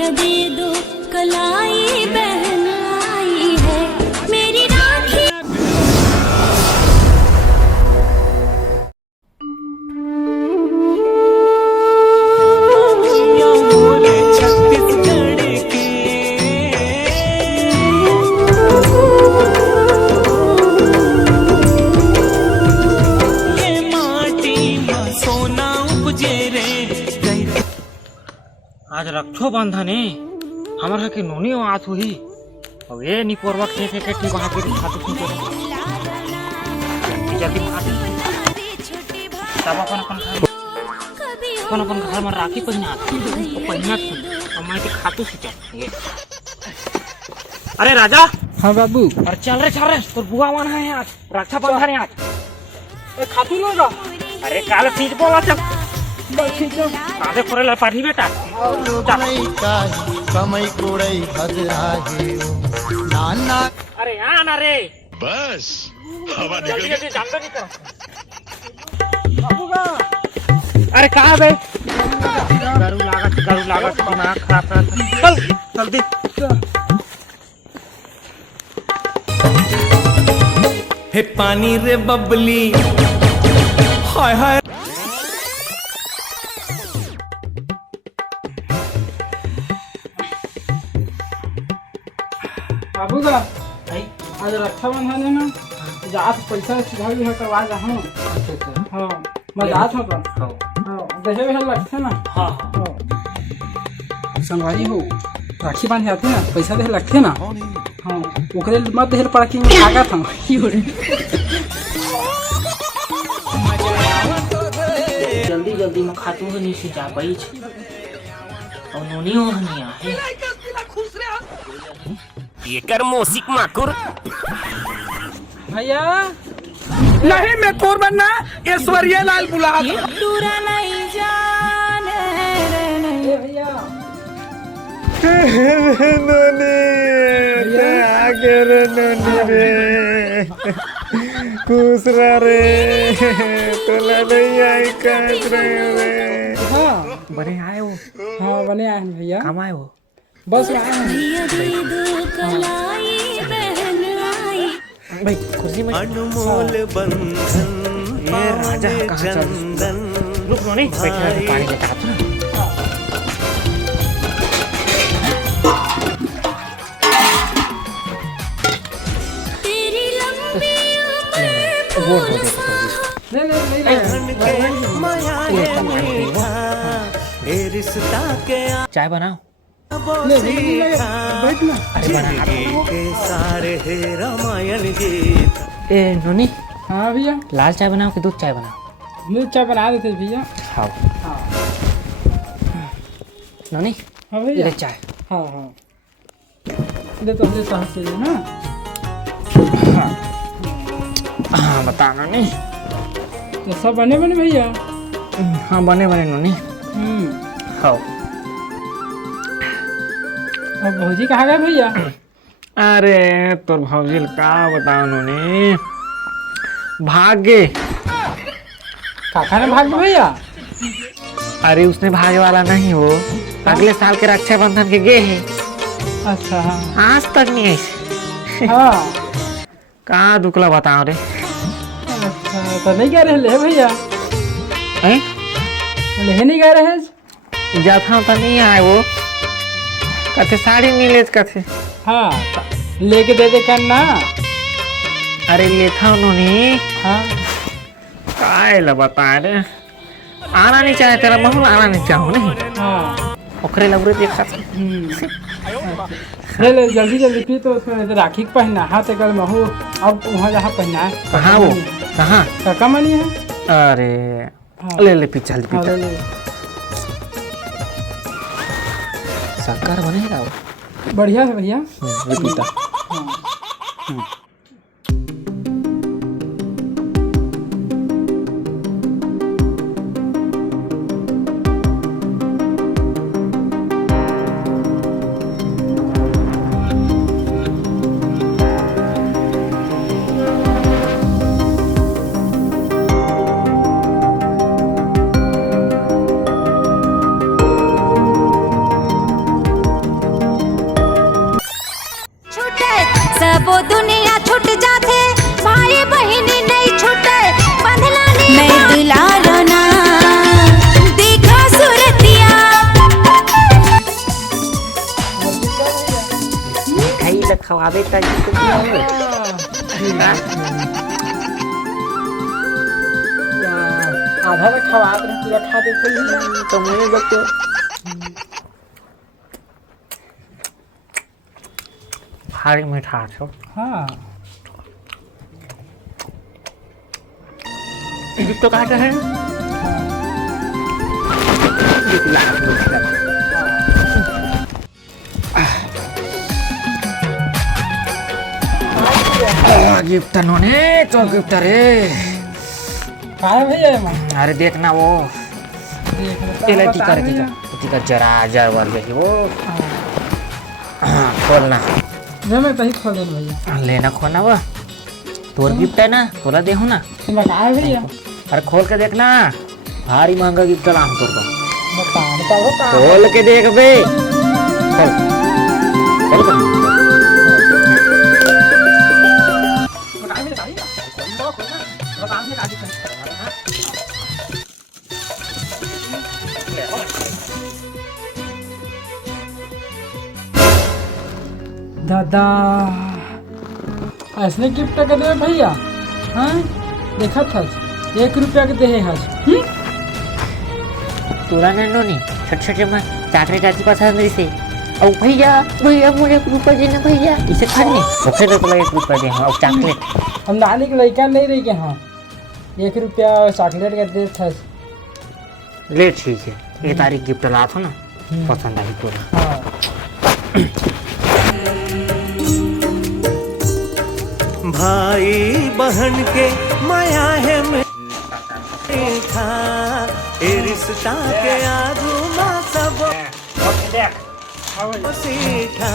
दे दो कलाई बहन आई है मेरी राखी। आज रक्षोबंधन है हमारा के नोनी आत हुई और ये नी पोरवा के ठीक वहां के खाते ठीक है जल्दी खाते तब अपन घर में राखी पहना तो पहना और मैं के खातू से चल ये। अरे राजा। हाँ बाबू। अरे चल रे तो बुआ मान है आज रक्षाबंधन है आज खातू लोगा। अरे काल सीज बोला चल आधे कोरेला पानी बेटा कमाई कोड़ई हजराहे नाना। अरे यहाँ ना रे बस हवा निकल जल्दी जानता नहीं कर अरे कहाँ बे गारू लागत दिमाग खराब कर चल जल्दी हे पानी रे बबली हाय हाय। बाबू का आज रक्षाबंधन है ना जात पैसा सीधा भी है करवा जा। हाँ हाँ मैं जात हूँ तो हाँ दहे भी लगते ना। हाँ संगवारी हो राखी बांध जाते ना पैसा दे लगते ना। हाँ ओकरे मत देर पड़ा कि मैं आगा था जल्दी मैं खातू के नीचे जा पाई और नोनी हो नहीं है ये कर मोसिक माकुर भैया। नहीं मैं तोर बनना ऐश्वर्या लाल बुला दूरा नहीं जाने नहीं भैया आगे रे नोनी रे खुश रह रे तोला नहीं आई काट रहे रे। हाँ बने आए वो हाँ बने आए हैं भैया। कम आए वो बस आए हैं। दे दो कलाई बहन आई। भाई कुर्सी में अनमोल बंधन ये राजा कहाँ चल रुक नो नहीं बैठे रहे पानी लेकर आता ना। तेरी लंबी उम्र रिश्ता के चाय बनाओ बैठ ना। अरे बना के सारे हे रामायण गीत। ए नोनी हाँ भैया लाल चाय बनाओ कि दूध चाय बनाओ। दूध चाय बना देते भैया। खाओ हाँ नोनी हाँ भैया ये चाय। हाँ हाँ दे तो हाथ से ना। हाँ बता नोनी। तो सब बने बने भैया। हाँ बने नोनी खाओ। और भौजी कहाँ गए भैया। अरे तोर भौजी का बताओ नोनी भाग गए। काका ने भाग गए भैया। अरे उसने भागे वाला नहीं हो अगले साल के रक्षाबंधन के गए हैं अच्छा हाँ आज तक नहीं ऐसे हाँ कहाँ दुखला बताओ रे। अच्छा तो नहीं गए रहे भैया। हैं ले नहीं गए रहे। जाता तो नहीं आए वो कथे साड़ी मिले कथे। हाँ लेके दे दे करना। अरे लेथा उन्होंने हाँ काय ला बता रे आना नहीं चाहे तेरा महल आना नहीं चाहो नहीं हाँ ओखरे लबरे देखा ले ले जल्दी फिर तो उसमें राखी पहनना हाथ अगर महू अब वहाँ जहाँ पहनना है। कहाँ वो कहाँ काका मनी है। अरे हाँ। ले पीछा ले हाँ, पीछा ले। शक्कर बनेगा वो बढ़िया है भैया। ये पीता हाँ खवावे का गिफ्ट आधा तक खवा दे पूरा खा दे भैया तो मुझे बच्चों भारी मीठा छो। हाँ गिफ्ट तो काटा है गिफ्ट नोने तो गिफ्ट रे कहाँ है भैया ये अरे देखना वो तेल टीका जरा जर गई वो खोलना मैं तो ही खोल दे भैया लेना खोना वो तोर गिफ्ट है ना तोला देहू ना तुम्हें कहाँ है भैया अरे खोल के देखना भारी महंगा गिफ्ट लाम तोर को बताओ खोल के देख बे खोल खोल कर दादा ऐसने गिफ्ट का दे भैया हाँ देखा था 1 रुपया के दे हज तोरा नन्नो नहीं छोटे छोटे में चाकरे चाची पसंद रही से और भैया भैया मुझे 1 रुपया देना भैया इसे खाने सबसे तो 1 रुपया दे और चॉकलेट हम नानी के लड़का नहीं रही के हाँ 1 रुपया चॉकलेट का दे था ले ठीक है ये तारीख गिफ्ट ला था ना पसंद आई पूरा हाँ भाई बहन के माया है मीठा ए रिश्ता के आगू मां सब सीखा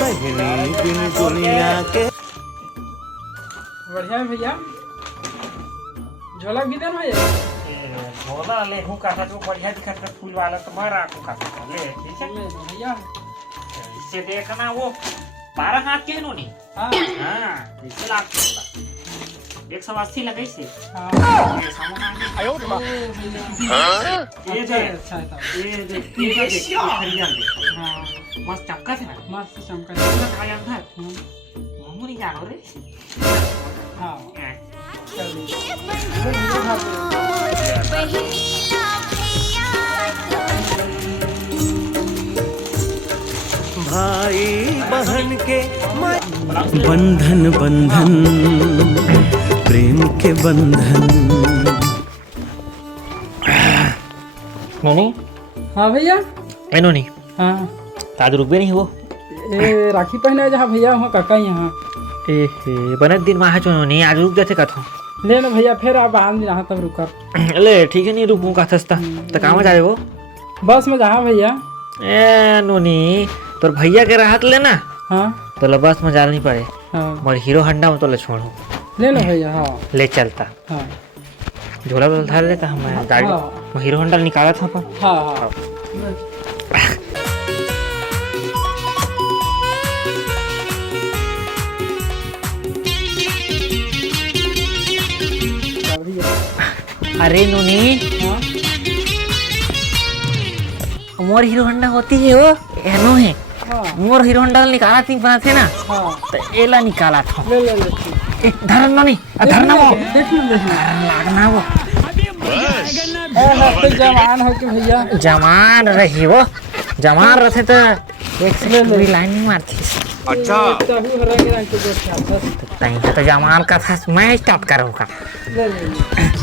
बहनी बिन दुनिया के बढ़िया है भैया झोला भी देना भैया बोला ले हूं का जो बढ़िया दिखा था फूल वाला तो मारा को का ले ठीक है ले लो भैया इससे देखना वो 12 हाथ के नो नहीं हाँ हां इसे लाख बोला 180 लगे से हाँ आयो ये दे अच्छा था ये दे खरीदा दे हाँ मस्त चमका था मस्त चमका ना खाया था मुंह नहीं जानो रे हाँ भाई बहन के बंधन बंधन प्रेम के बंधन नोनी हाँ भैया ए नोनी हाँ ताज रुक भी नहीं वो ए राखी पहने जहाँ भैया वहाँ काका यहाँ ए बनत दिन वहाँ चो नोनी आज रुक जाते कथो ले ना भैया फिर आप बाद में जहाँ तक रुकर ले ठीक है नहीं रुकूं का सस्ता तो कहाँ जाए वो बस में जहाँ भैया ए नोनी तोर भैया के राहत लेना हाँ तो बस में जा नहीं पड़े हाँ मोर हीरो हंडा में तो ले छोड़ू ले लो भैया हाँ ले चलता हाँ झोला वोला धर लेता हम गाड़ी हाँ। मैं हीरो हंडा निकाला था अपन हाँ हाँ अरे नोनी हाँ मोर हीरो हंडा होती है वो एनो है हाँ मोर हीरो हंडा निकाला थी बना थे ना हाँ तो एला निकाला था ले ले ले धरना नहीं धरना वो देखना लागना वो हफ्ते जवान हो के भैया जवान रही वो जवान रहते तो एक से भी लाइन नहीं मारती अच्छा तभी रंग रंग के देखा बस नहीं तो जवान का था मैं स्टार्ट करूँगा ले ले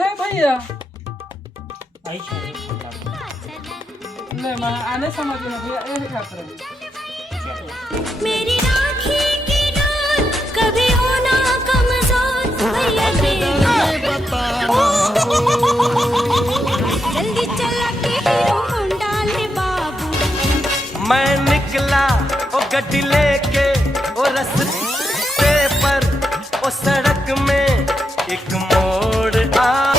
है भैया ले मैं आने समझ में भैया एक खातर मेरी राखी की डोर कभी होना कमजोर भैया जल्दी चला के हीरो होंडा ले बाबू मैं निकला ओ गड्डी लेके ओ रस्ते पर ओ सड़क में एक मोड़ आ